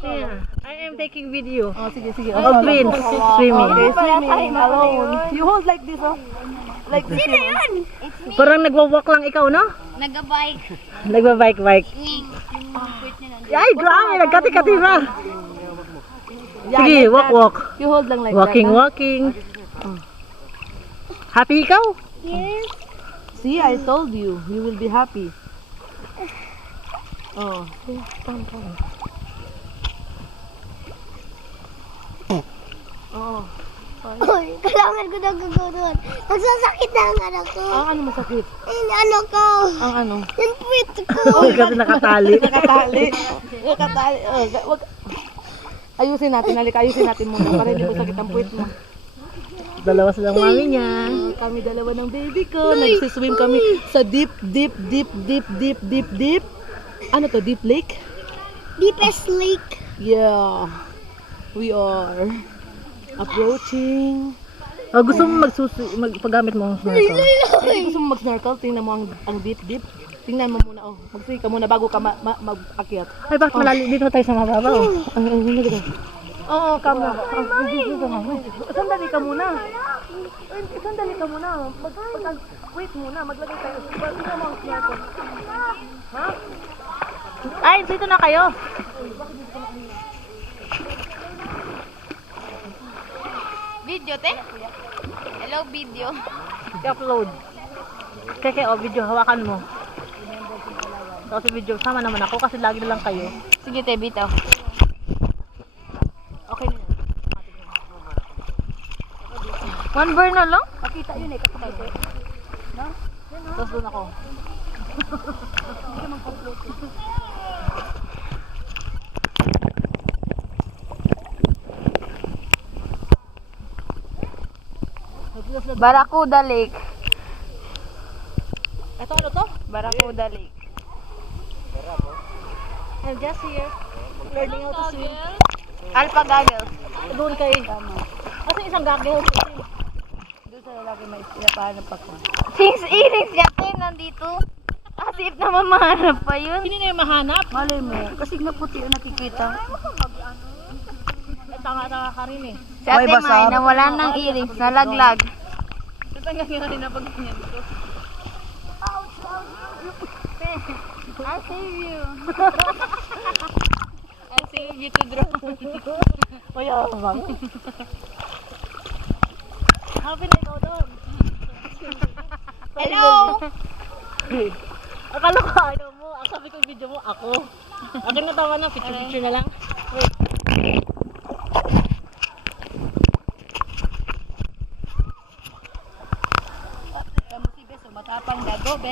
Yeah, I am taking video. Oh, sige, sige. Of twins swimming. Okay, swimming alone. You hold like this, oh. Like this. Sino yun? It's me. Parang nagwa-walk lang ikaw, no? Nagabike. Nagba-bike. Ay, grabe, nagkati-kati ba? Yeah, Sige, like that. walk. You hold lang like Walking. that. Happy ikaw? Yes. See, I told you. You will be happy. Oh. Oh. Uy, kailangan ko na gagawin. Magsasakit na ang anak ko. Ang ano masakit? Yung ano ko. Ang ano? Yung puwit ko. Oh, kasi nakatali. Nakatali. Nakatali. Oh, wag. Ayusin natin. Halika, ayusin natin muna para hindi ko sakit ang puwit mo. Dalawa silang mami niya. Kami dalawa ng baby ko. Nagsiswim kami sa deep. Ano to? Deep lake? Deepest lake. Yeah. We are approaching. Oh, gusto mo magpagamit mo ang snorkel? Hindi gusto mo mag-snorkel? Tingnan mo ang deep. Tingnan mo muna. Oh, mag-swim ka muna bago ka mag-akyat. Ay, bakit malalim dito tayo sa mababaw? Oo, kama. Sandali ka muna. Wait muna. Maglagay tayo. Tingnan mo ang snorkel. Ha? Ay, dito na kayo. Video, te? Hello, video. I-upload. Keke, video, hawakan mo. Kasi video, sama naman ako kasi lagi na lang kayo. Sige, te, bitaw. Okay na yan. One burn na lang? Pakita yun eh. Kapakita. Tapos doon ako. Barracuda Lake. Ito ano to? Barracuda Lake. I'm just here. Learning how to swim. Alpha goggles. Doon kay... Kasi isang gagawin. Doon sa lalaki may pinapahanap ako. Since earrings niya, te, nandito. As if naman mahanap pa yun. Hindi na yung mahanap. Malay mo. Kasi naputi yung nakikita. Ay, tanga-tanga ka rin eh. Si Ate May, nawala ng earrings, nalaglag. Natanggal nga rin na pag ganyan ko. I'll save you. I'll save you to drown. Kaya bang? Happy na ikaw doon. Hello! Akala ko ano mo, ang sabi ko video mo, ako. Akin na tama na, picture na lang. Wait. Kamu si Beso, matapang dago, be.